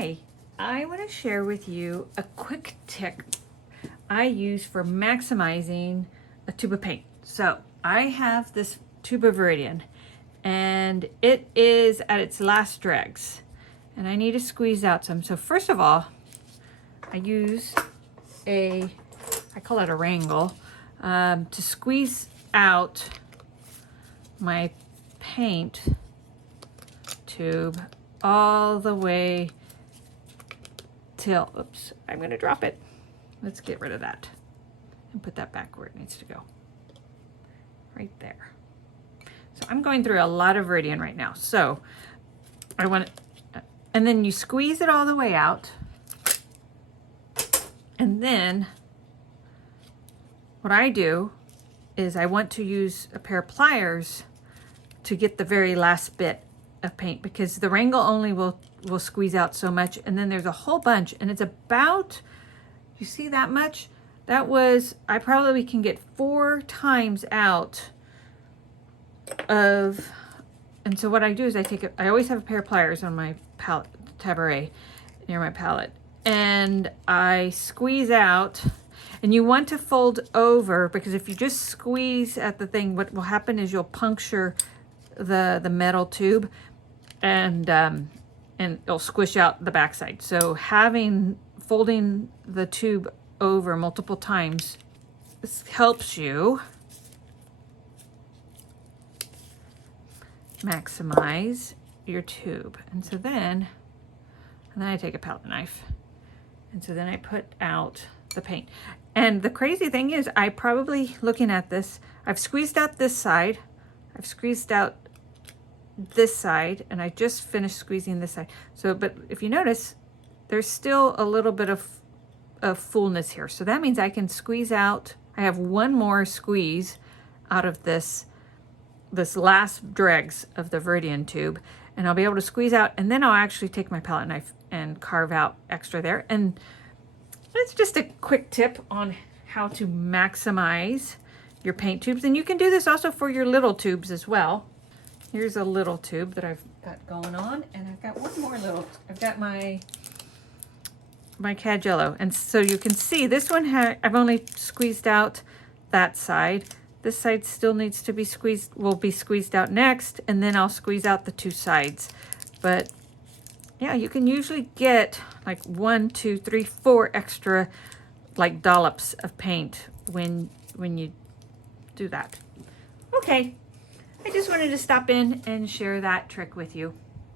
Hi, I want to share with you a quick tip I use for maximizing a tube of paint. So I have this tube of Viridian and it is at its last dregs and I need to squeeze out some. So first of all, I use I call it a wrangle, to squeeze out my paint tube all the way till, oops, I'm going to drop it. Let's get rid of that and put that back where it needs to go. Right there. So I'm going through a lot of Viridian right now. So I want to, and then you squeeze it all the way out. And then what I do is I want to use a pair of pliers to get the very last bit of paint, because the wrangle only will squeeze out so much, and then there's a whole bunch, and it's about, you see that much? That was, I probably can get 4 times out of, and so what I do is I always have a pair of pliers on my palette, tabouret, near my palette, and I squeeze out, and you want to fold over, because if you just squeeze at the thing, what will happen is you'll puncture the metal tube, and it'll squish out the backside. So folding the tube over multiple times, this helps you maximize your tube. And then I take a palette knife, and so then I put out the paint. And the crazy thing is, I probably, looking at this, I've squeezed out this side, I've squeezed out this side, and I just finished squeezing this side. So, but if you notice, there's still a little bit of fullness here. So that means I can squeeze out, I have one more squeeze out of this last dregs of the Viridian tube, and I'll be able to squeeze out, and then I'll actually take my palette knife and carve out extra there. And it's just a quick tip on how to maximize your paint tubes. And you can do this also for your little tubes as well. Here's a little tube that I've got going on, and I've got one more little, I've got my cad yellow. And so you can see this one, I've only squeezed out that side. This side still needs to be squeezed, will be squeezed out next, and then I'll squeeze out the 2 sides. But yeah, you can usually get like 1, 2, 3, 4 extra like dollops of paint when you do that. Okay, I just wanted to stop in and share that trick with you.